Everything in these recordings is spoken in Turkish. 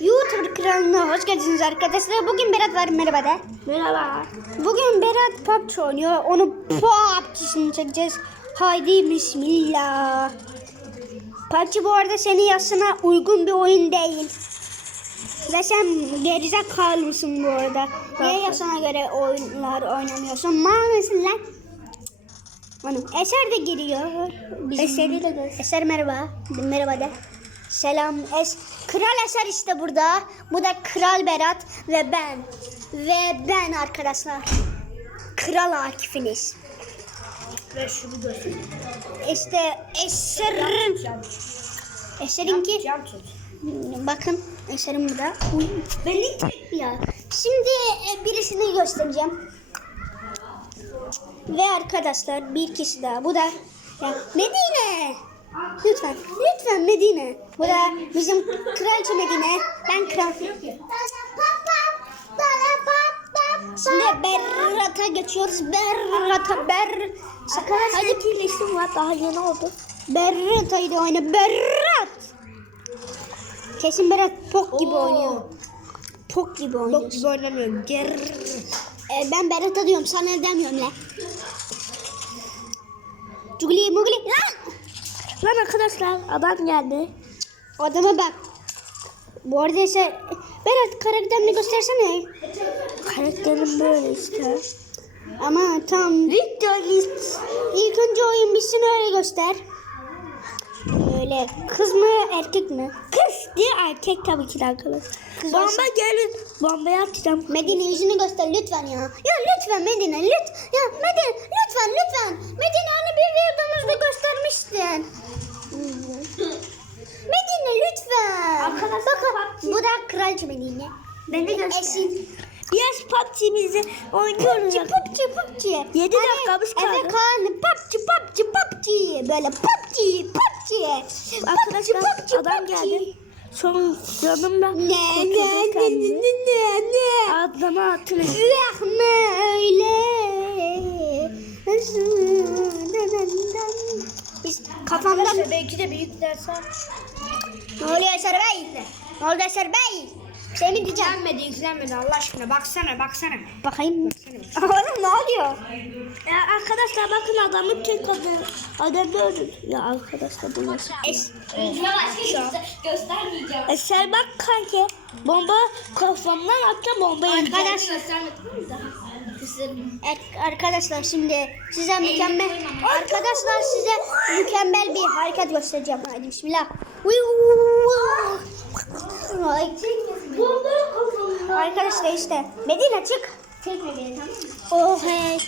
YouTube kanalına hoş geldiniz arkadaşlar. Bugün Berat var merhaba de. Merhaba. Bugün Berat PUBG oynuyor. Onu PUBG'sini çekeceğiz. Haydi bismillah. PUBG bu arada senin yaşına uygun bir oyun değil. Ve sen gerizekalı mısın bu arada? Niye yaşına göre oyunlar oynamıyorsun? Maalesef lan. Hanım, Eser de giriyor. Bizim... Göster. Eser merhaba. Merhaba de. Selam. Es Kral Eser işte burada. Bu da Kral Berat ve ben. Ve ben arkadaşlar. Kral Akif'iniz. Ve şunu göster. İşte Eser'in Eser'inki bakın Eser'in bu da. Belli ya. Şimdi e, birisini göstereceğim. Ve arkadaşlar bir kişi daha. Bu da ya Medine. Lütfen, lütfen Medine. Bu da bizim kraliçe Medine. Ben kral. Şimdi Berrat'a geçiyoruz. Berrat'a Ber. Hadi isim var daha yeni oldu. Berrat haydi oyna. Berrat. Kesin Berat pok gibi Oo. oynuyor. Pok gibi oynuyor. Çok gibi oynamıyorum. Ger. Ee, ben Berat'a diyorum sana demiyorum lan. Cugli mugli lan. Lan arkadaşlar adam geldi. Adama bak. Bu arada sen Berat karakterini göstersene. Karakterim böyle işte. Ama tam Victorist. ilk önce oyun bitsin öyle göster. Böyle kız mı erkek mi? Kız diye erkek tabii ki de arkadaşlar. Kız Bomba olsa- gelin. Bombayı atacağım. Medine yüzünü göster lütfen ya. Ya lütfen Medine lüt. Ya Medine lütfen lütfen. Medine hani bir videomuzda göstermiştin. Medine lütfen. Arkadaşlar, Bakın bu da kraliçe Medine. Beni göster. Esin. Yes PUBG'mizi oynuyoruz. PUBG PUBG PUBG. Yedi dakikamız kaldı. Evet kan PUBG PUBG PUBG. Böyle PUBG PUBG. Arkadaşlar adam geldi. Son yanımda Ne ne ne ne ne ne ne. Adama atın. Rahme öyle. Biz kafamdan... belki de büyük ders Ne oluyor Eser Bey? Ne oldu Eser Bey? Şey mi diyeceğim? Yüklenmedi yüklenmedi Allah aşkına baksana baksana. Bakayım. Oğlum ne oluyor? Ya arkadaşlar bakın adamın tek adı. Adam öldü. Ya arkadaşlar bu nasıl? Es Göstermeyeceğim. Eser bak kanki. Bomba kafamdan attı bomba yedi. Arkadaşlar, Evet, arkadaşlar şimdi size mükemmel arkadaşlar size mükemmel bir hareket göstereceğim. Hadi bismillah. Ay. Arkadaşlar işte Medine çık. Tekme beni tamam mı? Oh hey.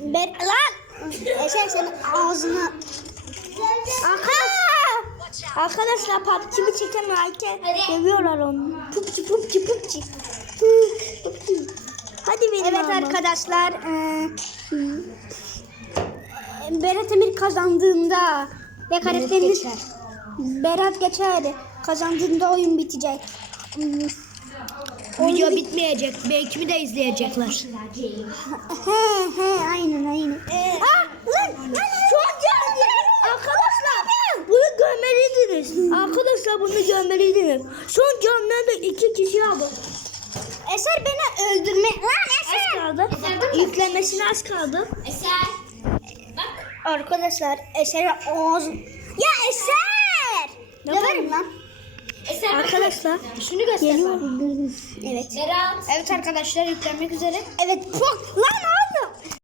Ben lan. Eser senin ağzına. Aha! Arkadaşlar PUBG'mi çeken like seviyorlar onu. Pupçu pupçu pupçu. Hadi benim Evet ablam. arkadaşlar. eee, Berat Emir kazandığında ve karakteriniz geçer. Berat geçer. Kazandığında oyun bitecek. Hmm, Video bitmeyecek. Belki de izleyecekler. He he aynen aynen. Ah lan çok geldi. Arkadaşlar bunu görmeliydiniz. Arkadaşlar bunu görmeliydiniz. Son canlarda iki kişi aldı. Eser beni öldürme. Lan Az Eser. kaldı. Yüklenmesine az kaldı. Eser. Bak. Arkadaşlar Eser'e ağzı. Ya Eser. Ne Döverim lan. Eser. Arkadaşlar Şunu göster. geliyor. Evet. Berat. Evet arkadaşlar yüklenmek üzere. Evet. Pok. Lan